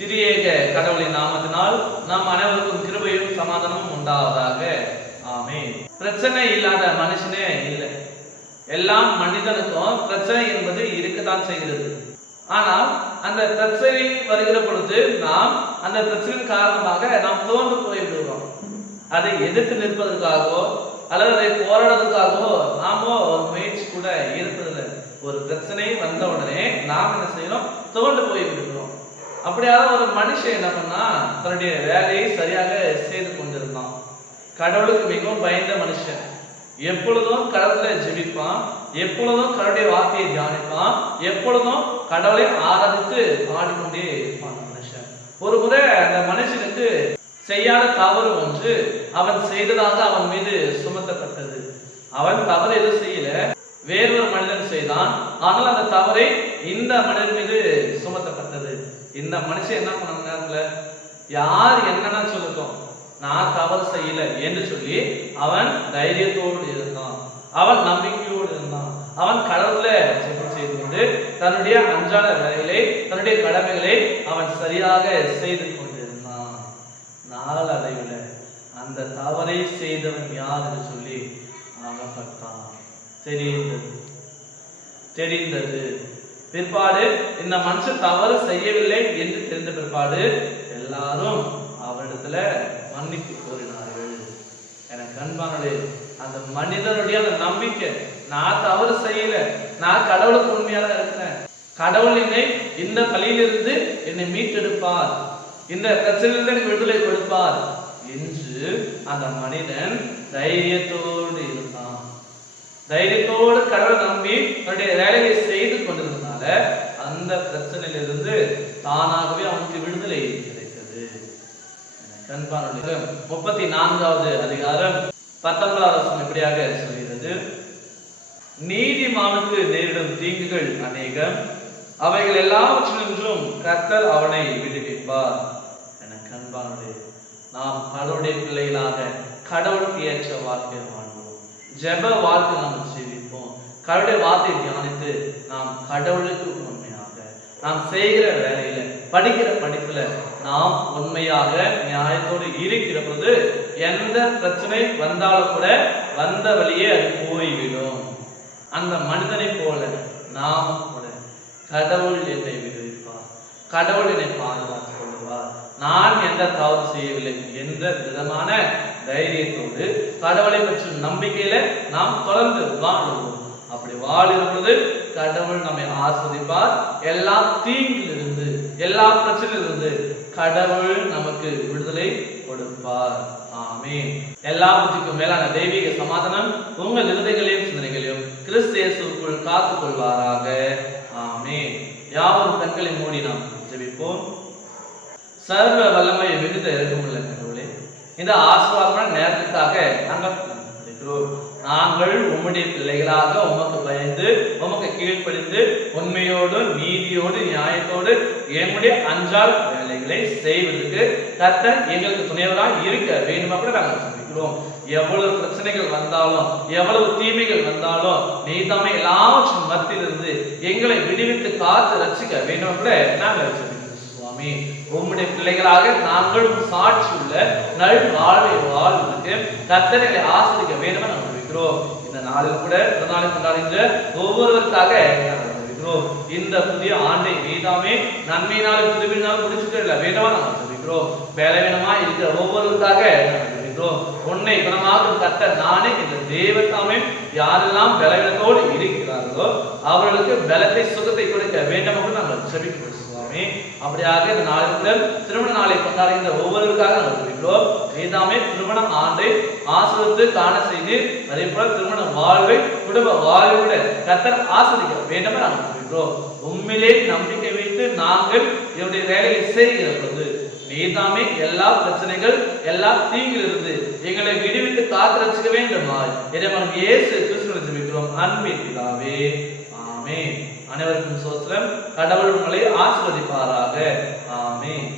திரியேக கடவுளின் நாமத்தினால் நாம் அனைவருக்கும் கிருபையும் சமாதானமும் உண்டாவதாக. ஆமே பிரச்சனை இல்லாத மனுஷனே இல்லை. எல்லாம் மனிதனுக்கும் பிரச்சனை என்பது இருக்கத்தான் செய்கிறது. ஆனால் அந்த பிரச்சனை வருகிற பொழுது நாம் அந்த பிரச்சனையின் காரணமாக நாம் தோன்று போய் அதை எதிர்த்து நிற்பதற்காகவோ அல்லது அதை போராடுறதுக்காகவோ நாமோ ஒரு முயற்சி கூட இருப்பதில்லை ஒரு பிரச்சனை வந்த உடனே நாம் என்ன செய்யணும்? தோண்டு போய் விடுகிறோம் அப்படியாவது ஒரு மனுஷன் என்ன பண்ணா தன்னுடைய வேலையை சரியாக செய்து கொண்டிருந்தான். கடவுளுக்கு மிகவும் பயந்த மனுஷன். எப்பொழுதும் கடவுளை ஜெபிப்பான் எப்பொழுதும் கடவுளுடைய வார்த்தையை தியானிப்பான் எப்பொழுதும் கடவுளை ஆராதித்து பாடிக்கொண்டே இருப்பான் மனுஷன். ஒரு முறை அந்த மனுஷனுக்கு செய்யாத தவறு ஒன்று அவன் செய்ததாக அவன் மீது சுமத்தப்பட்டது. அவன் தவறு எதுவும் செய்யல. வேறொரு மனிதன் செய்தான். ஆனால் அந்த தவறை இந்த மனிதன் மீது சுமத்தப்பட்டது. இந்த மனுஷன் என்ன பண்ண நேரத்துல யார் என்னன்னா சொல்லட்டும் நான் தவறு செய்யல என்று சொல்லி அவன் தைரியத்தோடு இருந்தான். அவன் நம்பிக்கையோடு இருந்தான். அவன் கடவுள ஜெபம் செய்து கொண்டு தன்னுடைய அன்றாட வேலைகளை தன்னுடைய கடமைகளை அவன் சரியாக செய்து கொண்டிருந்தான். நாளடைவில் அந்த தவறை செய்தவன் யார் என்று சொல்லி அகப்பட்டான் தெரிந்தது. தெரிந்தது. பிற்பாடு இந்த மனுஷன் தவறு செய்யவில்லை என்று தெரிந்த பிற்பாடு எல்லாரும் அவரிடத்துல மன்னிப்பு கோரினார்கள். எனக்கு அன்பானது அந்த மனிதனுடைய அந்த நம்பிக்கை நான் தவறு செய்யல நான் கடவுளுக்கு உண்மையாக இருக்கிறேன். கடவுள் என்னை இந்த பலியிலிருந்து என்னை மீட்டெடுப்பார். இந்த பிரச்சனையிலிருந்து எனக்கு விடுதலை கொடுப்பார் என்று அந்த மனிதன் தைரியத்தோடு இருந்தான். தைரியத்தோடு கடவுளை நம்பி தன்னுடைய வேலையை அந்த பிரச்சனையிலிருந்து தானாகவே அவனுக்கு விடுதலை கிடைத்தது. கண்பானுடைய முப்பத்தி நான்காவது அதிகாரம் பத்தொன்பதாவது இப்படியாக சொல்கிறது. நீதிமானுக்கு நேரிடும் தீங்குகள் அநேகம். அவைகள் எல்லாவற்றினின்றும் கர்த்தர் அவனை விடுவிப்பார் என கண்பானுடைய நாம் கடவுளுடைய பிள்ளைகளாக கடவுளுக்கு ஏற்ற வாழ்க்கை வாழ்வோம். ஜெப வாழ்க்கை நாம் கடவுளுடைய வார்த்தை தியானித்து நாம் கடவுளுக்கு உண்மையாக நாம் செய்கிற வேலையில படிக்கிற படிப்புல நாம் உண்மையாக நியாயத்தோடு இருக்கிற பொழுது எந்த பிரச்சனை வந்தாலும் கூட வந்த வழியே அது போய்விடும். அந்த மனிதனை போல நாம் கூட கடவுள் என்னை விடுவிப்பார். கடவுள் என்னை பாதுகாத்துக் கொள்வார் நான் எந்த தவறு செய்யவில்லை என்ற விதமான தைரியத்தோடு கடவுளை பற்றும் நம்பிக்கையில நாம் தொடர்ந்து வாழ்வோம். அப்படி வாழும் பொழுது கடவுள் நம்மை ஆஸ்வதிப்பார். எல்லா தீங்கிலிருந்து எல்லா பிரச்சனையிலிருந்து கடவுள் நமக்கு விடுதலை கொடுப்பார். ஆமீன். எல்லாவற்றுக்கும் மேலான தெய்வீக சமாதானம் உங்கள் இருதயங்களையும் சிந்தனைகளையும் கிறிஸ்து காத்துக் கொள்வாராக ஆமீன். யாவரும் கண்களை மூடி நாம் ஜெபிப்போம். சர்வ வல்லமை மிகுந்த இறக்கமுள்ள கடவுளே இந்த ஆசீர்வாதமான நேரத்துக்காக நாங்கள் நாங்கள் உம்முடைய பிள்ளைகளாக உமக்கு பயந்து உமக்கு கீழ்ப்படிந்து உண்மையோடு நீதியோடு நியாயத்தோடு எங்களுடைய அஞ்சால் வேலைகளை செய்வதற்கு கர்த்தர் எங்களுக்கு துணைவராக இருக்க வேண்டுமா கூட நாங்கள் சொல்லிக்கிறோம். எவ்வளவு பிரச்சனைகள் வந்தாலும் எவ்வளவு தீமைகள் வந்தாலும் நீ தாமே எல்லாவற்றின் மத்தியிலிருந்து எங்களை விடுவித்து காத்து ரசிக்க வேண்டும் கூட நாங்கள் சுவாமி உம்முடைய பிள்ளைகளாக நாங்களும் சாட்சி உள்ள நல் வாழ்வை வாழ்வதற்கு கத்தனைகளை ஆசிரிக்க வேண்டும் நாங்கள் இந்த நாளில் கூட பிறநாளை கொண்டாடுகின்ற ஒவ்வொருவருக்காக நாங்கள் ஜெபிக்கிறோம். இந்த புதிய ஆண்டை நீதாமே நன்மையினாலும் திருவினாலும் முடிச்சுட்டு இல்லை வேண்டவா நாங்கள் ஜெபிக்கிறோம் வேலைவீனமா இருக்கிற ஒவ்வொருவருக்காக ஜெபிக்கிறோம் உன்னை குணமாக்கும் கத்த நானே இந்த தெய்வத்தாமே யாரெல்லாம் பலவீனத்தோடு இருக்கிறார்களோ அவர்களுக்கு பலத்தை சுகத்தை கொடுக்க வேண்டும் என்று நாங்கள் ஜெபிக்கிறோம் சுவாமி. அப்படியாக இந்த நாளில் திருமண நாளை கொண்டாடுகின்ற ஒவ்வொருவருக்காக நாங்கள் ஜெபிக்கிறோம் நீதாமே திருமண ஆண்டை ஆசிரியத்து காண செய்து அதே போல திருமண வாழ்வை குடும்ப வாழ்வோட கத்தர் ஆசிரிக்க வேண்டும் என்று நாங்கள் உண்மையிலே நம்பிக்கை வைத்து நாங்கள் என்னுடைய வேலையை செய்கிற பொழுது நீதாமே எல்லா பிரச்சனைகள் எல்லா தீங்கிலிருந்து எங்களை விடுவித்து காத்து ரசிக்க வேண்டுமாய். இறைவன் இயேசு கிறிஸ்துவை ஜெபிக்கிறோம். அன்பின் பிதாவே ஆமென். அனைவருக்கும் சோத்திரம். கடவுள் உங்களை ஆசிர்வதிப்பாராக. ஆமென்.